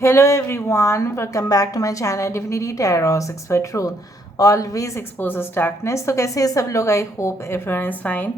Hello everyone, welcome back to my channel Divinity Tarot Expert Truth always exposes darkness. तो कैसे हैं सब लोग? I hope everyone is fine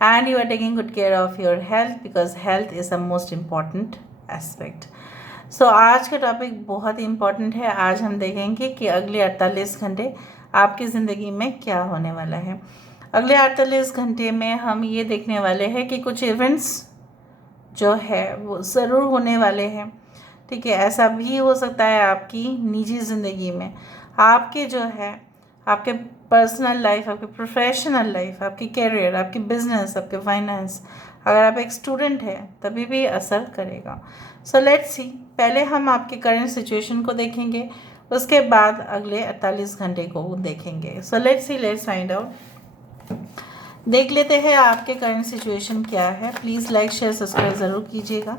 and you are taking good care of your health because health is the most important aspect. So आज का topic बहुत ही important है। आज हम देखेंगे कि अगले 48 घंटे आपकी ज़िंदगी में क्या होने वाला है। अगले 48 घंटे में हम ये देखने वाले हैं कि कुछ इवेंट्स जो है वो ज़रूर होने वाले हैं। ठीक है, ऐसा भी हो सकता है आपकी निजी ज़िंदगी में, आपके जो है आपके पर्सनल लाइफ, आपके प्रोफेशनल लाइफ, आपकी करियर, आपकी बिजनेस, आपके फाइनेंस, अगर आप एक स्टूडेंट हैं तभी भी असर करेगा। सो लेट्स सी, पहले हम आपके करंट सिचुएशन को देखेंगे, उसके बाद अगले 48 घंटे को देखेंगे। So let's see, let's find out. देख लेते हैं आपके करंट सिचुएशन क्या है। प्लीज़ लाइक शेयर सब्सक्राइब ज़रूर कीजिएगा।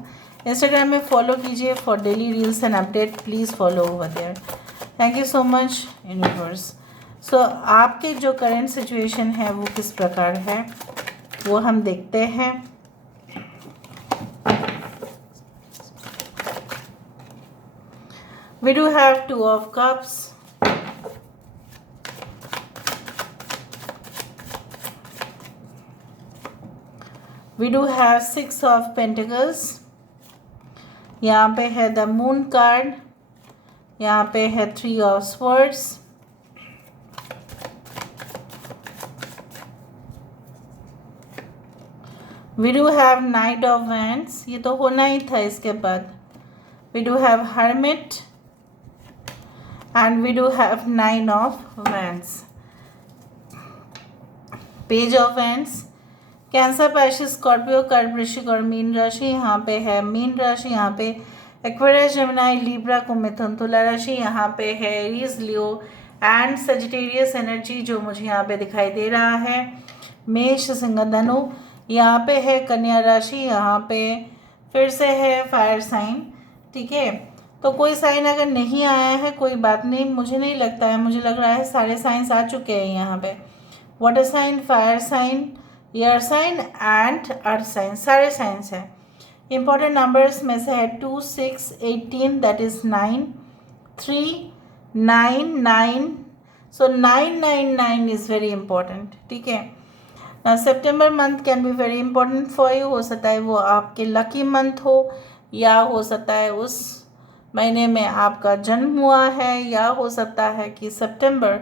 इंस्टाग्राम में फॉलो कीजिए for daily reels and update. Please follow over there. Thank you so much universe. So आपके जो करंट सिचुएशन है वो किस प्रकार है वो हम देखते हैं। We do have Two of Cups, we do have Six of Pentacles, यहाँ पे है द मून कार्ड, यहाँ पे है three of swords, we do have knight of wands, ये तो होना ही था इसके बाद, we do have hermit and we do have nine of wands, page of wands, Cancer, Pisces, Scorpio, कर्क, वृश्चिक और मीन राशि। यहाँ पे है मीन राशि, यहाँ पे एक्वेरियस, जेमिनी, लिब्रा को मिथुन, तुला राशि, यहाँ पे है Aries, Leo and Sagittarius energy जो मुझे यहाँ पे दिखाई दे रहा है, मेष, सिंह, धनु, यहाँ पे है कन्या राशि, यहाँ पे फिर से है फायर साइन। ठीक है, तो कोई साइन अगर नहीं आया है कोई बात नहीं, मुझे नहीं लगता है, मुझे लग रहा है सारे साइंस आ चुके हैं यहाँ पे। Water sign, fire sign, air sign and earth sign, सारे साइंस हैं। इंपॉर्टेंट नंबर्स में से है 2, 6, 18, that is 9, 3, 9, 9, so 999 is very important. ठीक है, सितंबर month can be very important for you. हो सकता है वो आपके लकी मंथ हो, या हो सकता है उस महीने में आपका जन्म हुआ है, या हो सकता है कि सितंबर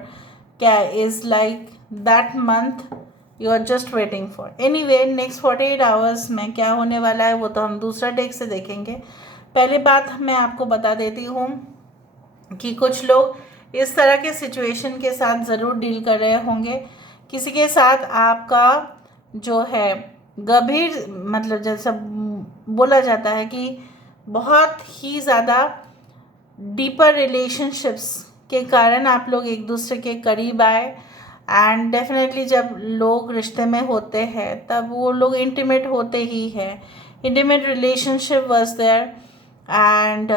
क्या is like that month you are just waiting for. Anyway, next 48 hours में क्या होने वाला है वो तो हम दूसरा डेक से देखेंगे। पहले बात मैं आपको बता देती हूँ कि कुछ लोग इस तरह के सिचुएशन के साथ ज़रूर डील कर रहे होंगे। किसी के साथ आपका जो है गंभीर, मतलब जैसा बोला जाता है कि बहुत ही ज़्यादा डीपर रिलेशनशिप्स के कारण आप लोग एक दूसरे के करीब आए, एंड डेफिनेटली जब लोग रिश्ते में होते हैं तब वो लोग इंटीमेट होते ही हैं। Intimate relationship was there and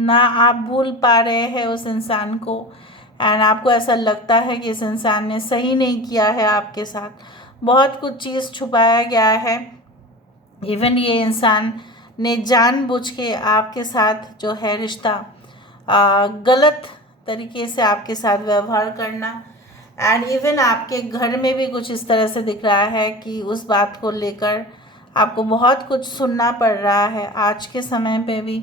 ना आप भूल पा रहे हैं उस इंसान को, एंड आपको ऐसा लगता है कि इस इंसान ने सही नहीं किया है आपके साथ, बहुत कुछ चीज़ छुपाया गया है। इवन ये इंसान ने जानबूझ के आपके साथ जो है रिश्ता गलत तरीके से आपके साथ व्यवहार करना, एंड इवन आपके घर में भी कुछ इस तरह से दिख रहा है कि उस बात को लेकर आपको बहुत कुछ सुनना पड़ रहा है आज के समय पे भी।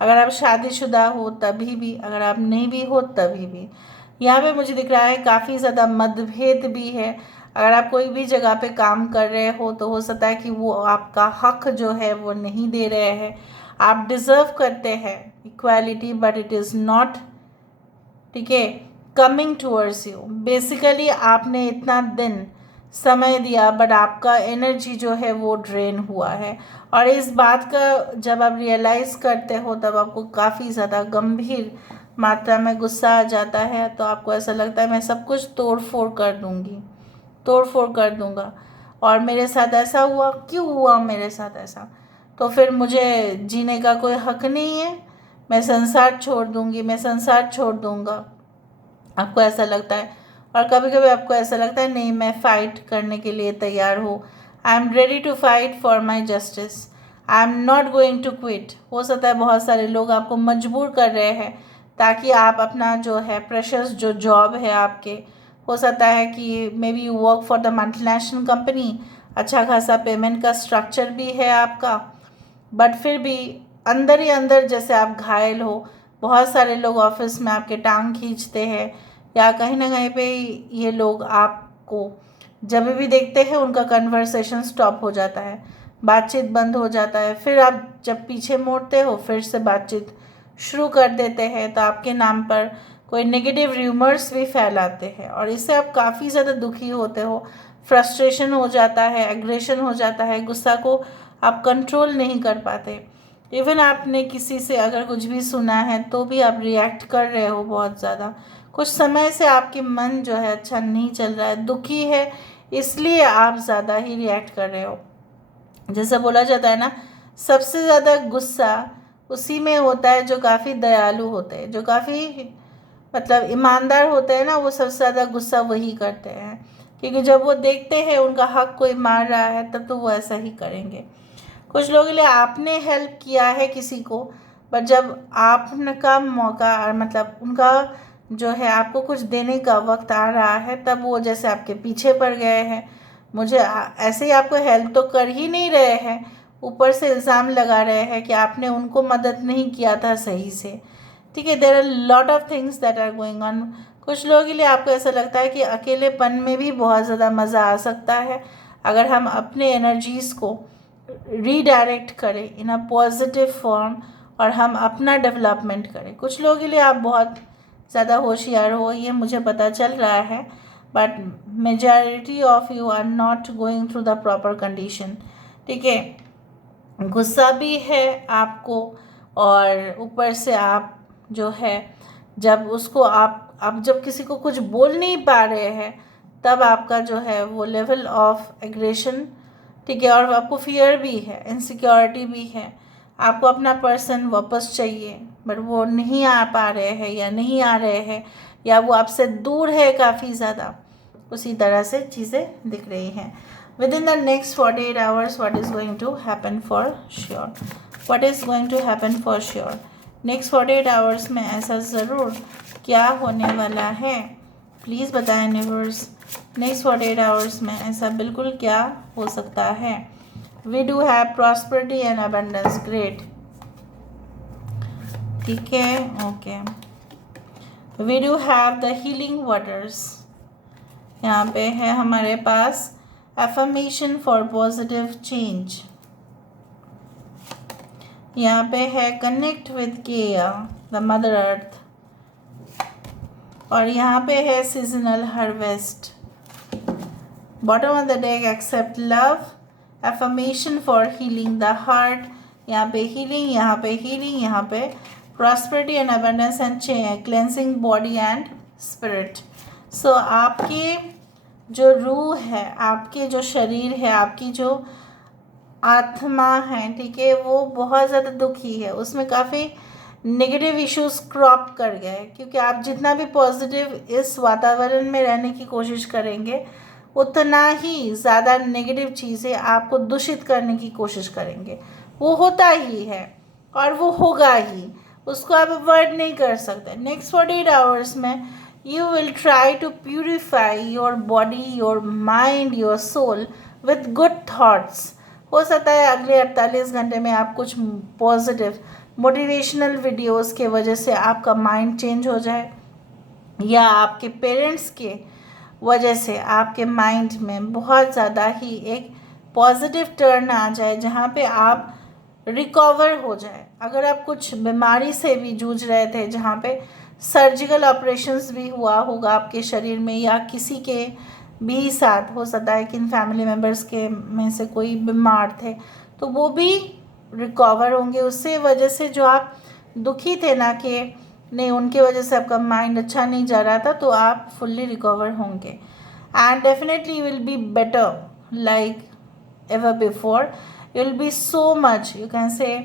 अगर आप शादीशुदा हो तभी भी, अगर आप नहीं भी हो तभी भी। यहाँ पे मुझे दिख रहा है काफ़ी ज़्यादा मतभेद भी है। अगर आप कोई भी जगह पे काम कर रहे हो तो हो सकता है कि वो आपका हक जो है वो नहीं दे रहे हैं। आप डिज़र्व करते हैं equality but it is not, ठीक है, कमिंग टूवर्ड्स यू। बेसिकली आपने इतना दिन समय दिया बट आपका एनर्जी जो है वो ड्रेन हुआ है, और इस बात का जब आप रियलाइज़ करते हो तब आपको काफ़ी ज़्यादा गंभीर मात्रा में गुस्सा आ जाता है। तो आपको ऐसा लगता है मैं सब कुछ तोड़ फोड़ कर दूँगी, तोड़ फोड़ कर दूँगा, और मेरे साथ ऐसा हुआ, क्यों हुआ मेरे साथ ऐसा, तो फिर मुझे जीने का कोई हक नहीं है, मैं संसार छोड़ दूँगी, मैं संसार छोड़ दूँगा। आपको ऐसा लगता है, और कभी कभी आपको ऐसा लगता है नहीं, मैं फ़ाइट करने के लिए तैयार हूँ, I am ready to fight for my justice. I am not going to quit. हो सकता है बहुत सारे लोग आपको मजबूर कर रहे हैं ताकि आप अपना जो है प्रेशर्स जो जॉब है आपके, हो सकता है कि may be you work for the multinational company, अच्छा खासा पेमेंट का स्ट्रक्चर भी है आपका, बट फिर भी अंदर ही अंदर जैसे आप घायल हो। बहुत सारे लोग ऑफिस में आपके टांग खींचते हैं, या कहीं ना कहीं पे ये लोग आपको जब भी देखते हैं उनका कन्वर्सेशन स्टॉप हो जाता है, बातचीत बंद हो जाता है। फिर आप जब पीछे मोड़ते हो फिर से बातचीत शुरू कर देते हैं, तो आपके नाम पर कोई नेगेटिव र्यूमर्स भी फैलाते हैं और इससे आप काफ़ी ज़्यादा दुखी होते हो, फ्रस्ट्रेशन हो जाता है, एग्रेशन हो जाता है, गुस्सा को आप कंट्रोल नहीं कर पाते। इवन आपने किसी से अगर कुछ भी सुना है तो भी आप रिएक्ट कर रहे हो बहुत ज़्यादा। कुछ समय से आपके मन जो है अच्छा नहीं चल रहा है, दुखी है, इसलिए आप ज़्यादा ही रिएक्ट कर रहे हो। जैसे बोला जाता है ना, सबसे ज़्यादा गुस्सा उसी में होता है जो काफ़ी दयालु होते हैं, जो काफ़ी मतलब ईमानदार होते हैं ना, वो सबसे ज़्यादा गुस्सा वही करते हैं, क्योंकि जब वो देखते हैं उनका हक कोई मार रहा है तब तो वो ऐसा ही करेंगे। कुछ लोगों के लिए आपने हेल्प किया है किसी को, बट जब आपका मौका मतलब उनका जो है आपको कुछ देने का वक्त आ रहा है तब वो जैसे आपके पीछे पड़ गए हैं। मुझे ऐसे ही आपको हेल्प तो कर ही नहीं रहे हैं, ऊपर से इल्ज़ाम लगा रहे हैं कि आपने उनको मदद नहीं किया था सही से। ठीक है, there are lot of things that are going on. कुछ लोगों के लिए आपको ऐसा लगता है कि अकेलेपन में भी बहुत ज़्यादा मज़ा आ सकता है अगर हम अपने एनर्जीज़ को रीडायरेक्ट करें इन अ पॉजिटिव फॉर्म और हम अपना डेवलपमेंट करें। कुछ लोगों के लिए आप बहुत ज़्यादा होशियार हो, ये मुझे पता चल रहा है, but majority of you are not going through the proper condition. ठीक है, गुस्सा भी है आपको, और ऊपर से आप जो है जब उसको आप जब किसी को कुछ बोल नहीं पा रहे हैं तब आपका जो है वो लेवल ऑफ एग्रेशन, ठीक है, और आपको फियर भी है, इनसिक्योरिटी भी है, आपको अपना पर्सन वापस चाहिए बट वो नहीं आ पा रहे हैं या नहीं आ रहे हैं, या वो आपसे दूर है काफ़ी ज़्यादा, उसी तरह से चीज़ें दिख रही हैं। Within the next 48 hours, what is going to happen for sure? What is going to happen for sure? Next 48 hours में ऐसा ज़रूर क्या होने वाला है, प्लीज़ बताएं यूनिवर्स। नेक्स्ट 48 आवर्स में ऐसा बिल्कुल क्या हो सकता है। We do have prosperity and abundance, great, ठीक है, okay. We do have the healing waters, यहाँ पे है हमारे पास एफर्मेशन फॉर पॉजिटिव चेंज, यहाँ पे है connect with Gaia the mother earth, और यहाँ पे है seasonal harvest. Bottom of the deck accept love, affirmation for healing the heart, यहाँ पे हीलिंग, यहाँ पे हीलिंग, यहाँ पे prosperity and abundance and cleansing body and spirit. सो आपके जो रूह है, आपके जो शरीर है, आपकी जो आत्मा है, ठीक है, वो बहुत ज़्यादा दुखी है, उसमें काफ़ी नेगेटिव इश्यूज क्रॉप कर गए, क्योंकि आप जितना भी पॉजिटिव इस वातावरण में रहने की कोशिश करेंगे उतना ही ज़्यादा नेगेटिव चीज़ें आपको दूषित करने की कोशिश करेंगे। वो होता ही है और वो होगा ही, उसको आप अवॉइड नहीं कर सकते। नेक्स्ट 48 आवर्स में you will try to purify your body, your mind, your soul with good thoughts। हो सकता है अगले 48 घंटे में आप कुछ पॉजिटिव मोटिवेशनल वीडियोस के वजह से आपका माइंड चेंज हो जाए, या आपके पेरेंट्स के वजह से आपके माइंड में बहुत ज़्यादा ही एक पॉजिटिव टर्न आ जाए, जहाँ पे आप रिकवर हो जाए। अगर आप कुछ बीमारी से भी जूझ रहे थे, जहाँ पे सर्जिकल ऑपरेशंस भी हुआ होगा आपके शरीर में, या किसी के भी साथ हो सकता है कि इन फैमिली मेम्बर्स के में से कोई बीमार थे, तो वो भी रिकवर होंगे उससे वजह से। जो आप दुखी थे ना कि नहीं, उनके वजह से आपका माइंड अच्छा नहीं जा रहा था, तो आप फुल्ली रिकवर होंगे and definitely will be better like ever before. You will be so much, you can say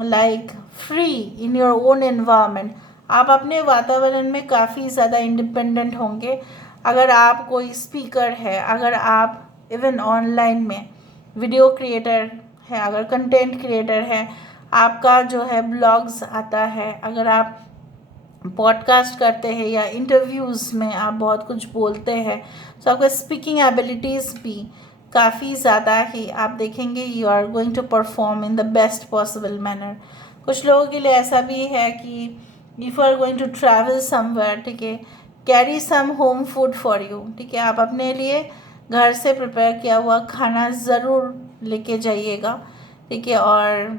like free in your own environment. आप अपने वातावरण में काफ़ी ज़्यादा इंडिपेंडेंट होंगे। अगर आप कोई स्पीकर है, अगर आप इवन ऑनलाइन में वीडियो क्रिएटर है, अगर कंटेंट क्रिएटर है, आपका जो है ब्लॉग्स आता है, अगर आप पॉडकास्ट करते हैं या इंटरव्यूज़ में आप बहुत कुछ बोलते हैं, तो आपका स्पीकिंग एबिलिटीज़ भी काफ़ी ज़्यादा ही आप देखेंगे you are going to perform in the best possible manner. कुछ लोगों के लिए ऐसा भी है कि if you are going to travel somewhere, ठीक है, carry some home food for you, ठीक है, आप अपने लिए घर से प्रिपेयर किया हुआ खाना ज़रूर लेके जाइएगा, ठीक है, और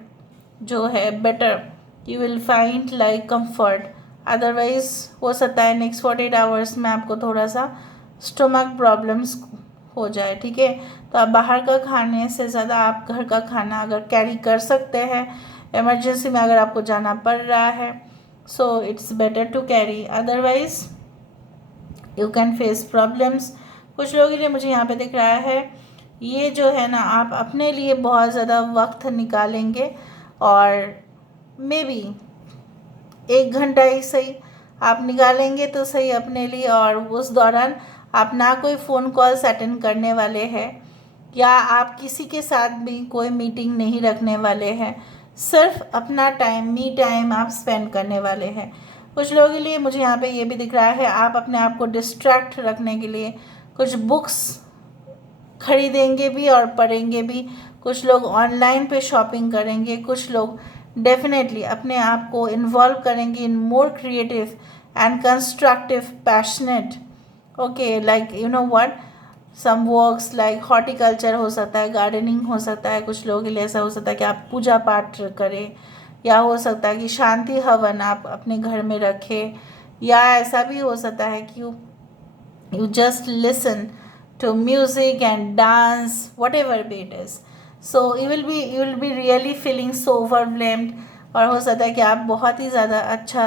जो है better you will find like comfort. Otherwise हो सकता है नेक्स्ट 48 आवर्स में आपको थोड़ा सा स्टमक प्रॉब्लम्स हो जाए, ठीक है। तो आप बाहर का खाने से ज़्यादा आप घर का खाना अगर कैरी कर सकते हैं, इमरजेंसी में अगर आपको जाना पड़ रहा है, so it's better to carry, otherwise you can face problems. कुछ लोगों के लिए मुझे यहाँ पे दिख रहा है ये जो है ना, आप अपने लिए बहुत ज़्यादा वक्त निकालेंगे और मे बी 1 घंटा ही सही आप निकालेंगे तो सही अपने लिए, और उस दौरान आप ना कोई फ़ोन कॉल्स अटेंड करने वाले हैं या आप किसी के साथ भी कोई मीटिंग नहीं रखने वाले हैं, सिर्फ अपना टाइम, मी टाइम आप स्पेंड करने वाले हैं। कुछ लोगों के लिए मुझे यहाँ पे ये भी दिख रहा है आप अपने आप को डिस्ट्रैक्ट रखने के लिए कुछ बुक्स खरीदेंगे भी और पढ़ेंगे भी। कुछ लोग ऑनलाइन पे शॉपिंग करेंगे, कुछ लोग डेफिनेटली अपने आप को इन्वॉल्व करेंगे in more creative and constructive passionate, okay, like you know what, some works like horticulture हो सकता है, गार्डनिंग हो सकता है, कुछ लोगों के लिए ऐसा हो सकता है कि आप पूजा पाठ करें, या हो सकता है कि शांति हवन आप अपने घर में रखें, या ऐसा भी हो सकता है कि you just listen to music and dance, whatever be it is, so you will be really feeling so overwhelmed, और हो सकता है कि आप बहुत ही ज़्यादा अच्छा,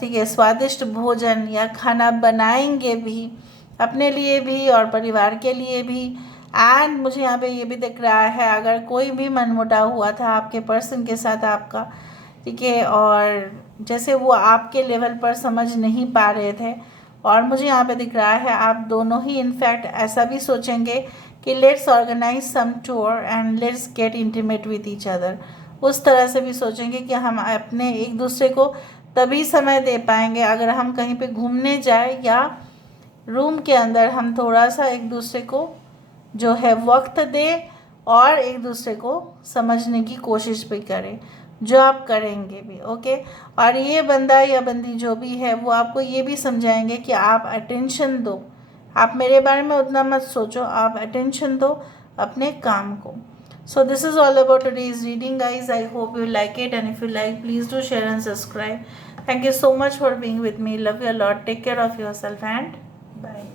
ठीक है, स्वादिष्ट भोजन या खाना बनाएंगे भी अपने लिए भी और परिवार के लिए भी। एंड मुझे यहाँ पे ये भी दिख रहा है अगर कोई भी मनमुटाव हुआ था आपके पर्सन के साथ आपका, ठीक है, और जैसे वो आपके लेवल पर समझ नहीं पा रहे थे, और मुझे यहाँ पे दिख रहा है आप दोनों ही इनफैक्ट ऐसा भी सोचेंगे कि let's organise some tour and let's get intimate with each other, उस तरह से भी सोचेंगे कि हम अपने एक दूसरे को तभी समय दे पाएंगे अगर हम कहीं पे घूमने जाए या रूम के अंदर हम थोड़ा सा एक दूसरे को जो है वक्त दें और एक दूसरे को समझने की कोशिश भी करें, जो आप करेंगे भी, ओके। और ये बंदा या बंदी जो भी है वो आपको ये भी समझाएंगे कि आप अटेंशन दो, आप मेरे बारे में उतना मत सोचो, आप अटेंशन दो अपने काम को। So this is all about today's reading guys, I hope you like it, and if you like please do share and subscribe. Thank you so much for being with me, love you a lot, take care of yourself and bye.